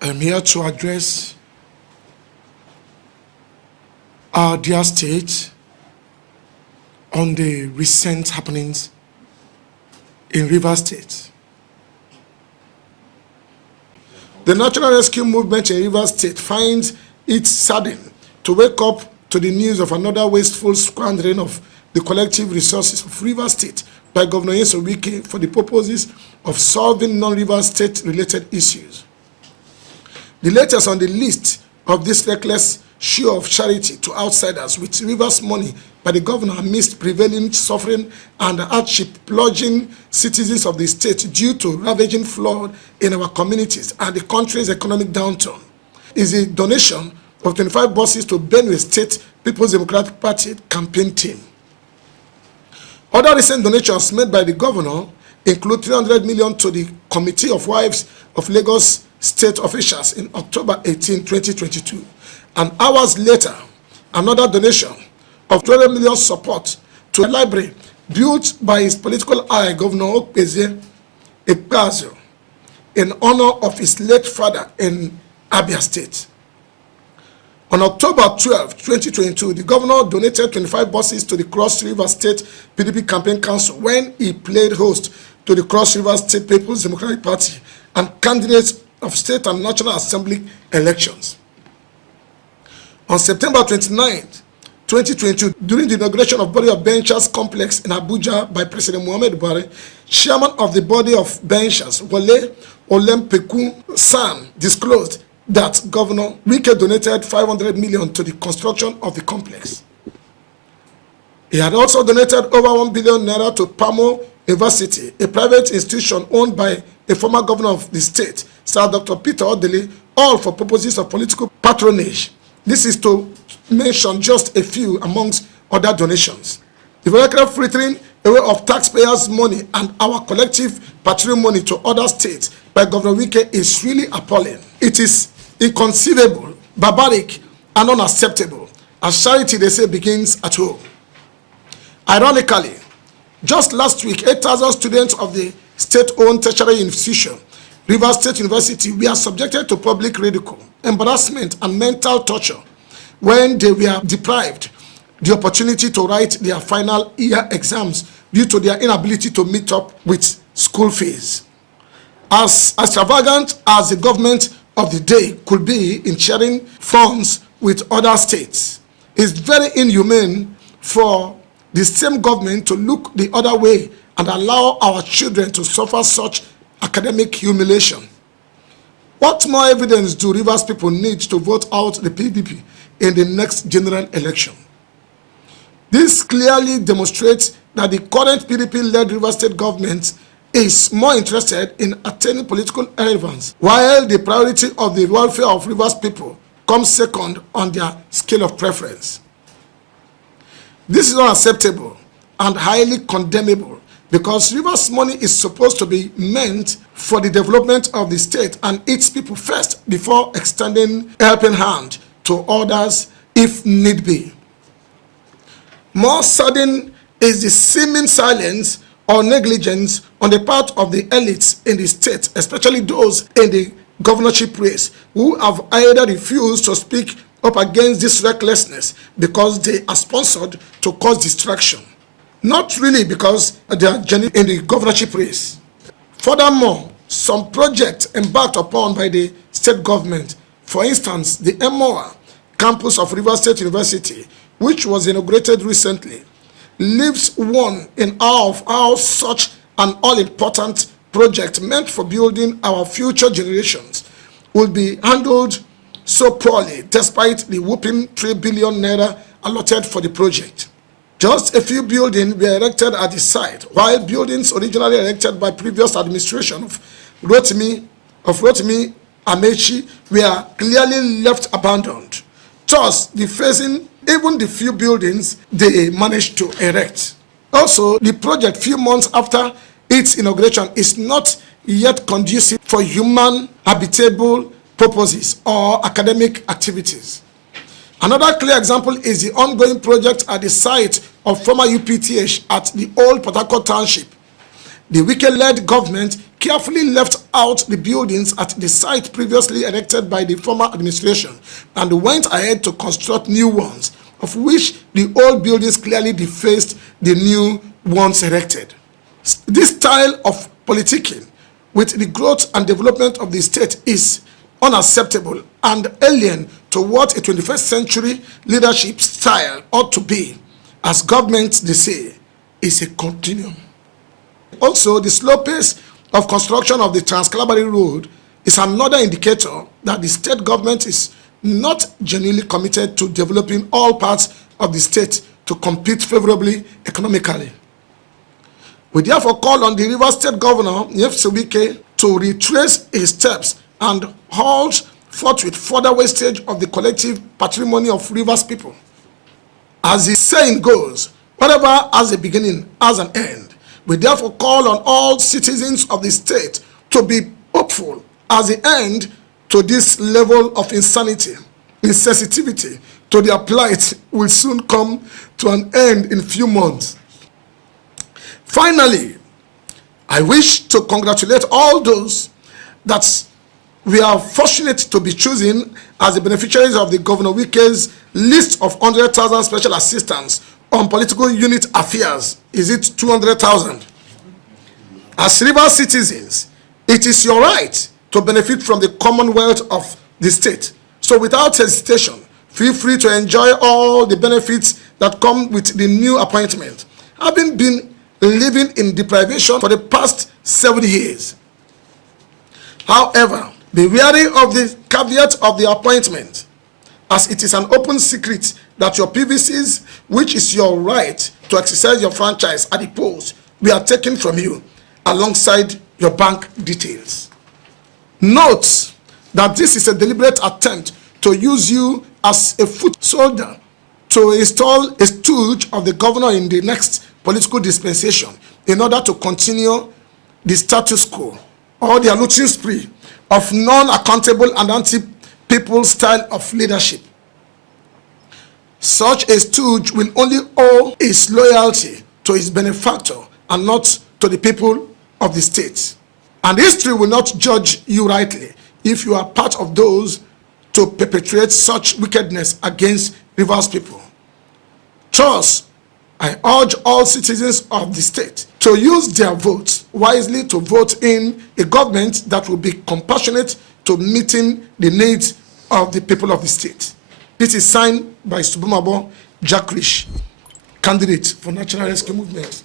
I'm here to address our dear state on the recent happenings in Rivers State. The National Rescue Movement in Rivers State finds it saddening to wake up to the news of another wasteful squandering of the collective resources of Rivers State by Governor Nyesom Wike for the purposes of solving non-Rivers State-related issues. The latest on the list of this reckless show of charity to outsiders with Rivers money by the governor amidst prevailing suffering and hardship plunging citizens of the state due to ravaging flood in our communities and the country's economic downturn is a donation of 25 buses to Benue State People's Democratic Party campaign team. Other recent donations made by the governor include 300 million to the Committee of Wives of Lagos State officials in October 18, 2022. And hours later, another donation of 200 million support to a library built by his political ally, Governor Wike'S in honor of his late father in Abia State. On October 12, 2022, the governor donated 25 buses to the Cross River State PDP Campaign Council when he played host to the Cross River State People's Democratic Party and candidates of state and national assembly elections. On September 29, 2022, during the inauguration of Body of Benchers Complex in Abuja by President Muhammadu Buhari, chairman of the Body of Benchers, Wale Olempeku San, disclosed that Governor Wike donated 500 million to the construction of the complex. He had also donated over 1 billion naira to Pamo University, a private institution owned by a former governor of the state, Sir Dr. Peter Odili, all for purposes of political patronage. This is to mention just a few amongst other donations. The vernacular frittering away of taxpayers' money and our collective patrimony to other states by Governor Wike is really appalling. It is inconceivable, barbaric, and unacceptable. As charity, they say, begins at home. Ironically, just last week, 8,000 students of the state-owned tertiary institution, Rivers State University, were subjected to public ridicule, embarrassment, and mental torture when they were deprived the opportunity to write their final year exams due to their inability to meet up with school fees. As extravagant as the government of the day could be in sharing funds with other states, it's very inhumane for the same government to look the other way and allow our children to suffer such academic humiliation. What more evidence do Rivers people need to vote out the PDP in the next general election? This clearly demonstrates that the current PDP-led Rivers State government is more interested in attaining political relevance, while the priority of the welfare of Rivers people comes second on their scale of preference. This is unacceptable and highly condemnable, because Rivers money is supposed to be meant for the development of the state and its people first before extending a helping hand to others if need be. More sudden is the seeming silence or negligence on the part of the elites in the state, especially those in the governorship race, who have either refused to speak up against this recklessness because they are sponsored to cause distraction, not really because they are genuine in the governorship race. Furthermore, some projects embarked upon by the state government, for instance, the MOA campus of Rivers State University, which was inaugurated recently, leaves one in awe of how such an all-important project meant for building our future generations will be handled so poorly, despite the whopping 3 billion naira allotted for the project. Just a few buildings were erected at the site, while buildings originally erected by previous administration of Rotimi Amechi were clearly left abandoned, thus defacing even the few buildings they managed to erect. Also, the project, few months after its inauguration, is not yet conducive for human habitable purposes or academic activities. Another clear example is the ongoing project at the site of former UPTH at the old Port Harcourt Township. The Wike-led government carefully left out the buildings at the site previously erected by the former administration and went ahead to construct new ones, of which the old buildings clearly defaced the new ones erected. This style of politicking with the growth and development of the state is unacceptable and alien to what a 21st century leadership style ought to be, as governments, they say, is a continuum. Also, the slow pace of construction of the Trans-Calabari Road is another indicator that the state government is not genuinely committed to developing all parts of the state to compete favorably economically. We therefore call on the Rivers State Governor Nyesom Wike to retrace his steps and halt forthwith further wastage of the collective patrimony of Rivers people. As the saying goes, whatever has a beginning has an end. We therefore call on all citizens of the state to be hopeful as the end to this level of insanity. Insensitivity to their plight will soon come to an end in few months. Finally, I wish to congratulate all those that we are fortunate to be chosen as the beneficiaries of the Governor Wike's list of 100,000 special assistants on political unit affairs. Is it 200,000? As Rivers citizens, it is your right to benefit from the commonwealth of the state. So without hesitation, feel free to enjoy all the benefits that come with the new appointment. Having been living in deprivation for the past 7 years. However, be wary of the caveat of the appointment, as it is an open secret that your PVCs, which is your right to exercise your franchise at the polls, we are taken from you alongside your bank details. Note that this is a deliberate attempt to use you as a foot soldier to install a stooge of the governor in the next political dispensation in order to continue the status quo or the looting spree of non-accountable and anti-people style of leadership. Such a stooge will only owe his loyalty to his benefactor and not to the people of the state. And history will not judge you rightly if you are part of those to perpetrate such wickedness against Rivers people. Thus, I urge all citizens of the state to use their votes wisely to vote in a government that will be compassionate to meeting the needs of the people of the state. This is signed by Sobomabo, Jackrich, candidate for National Rescue Movement.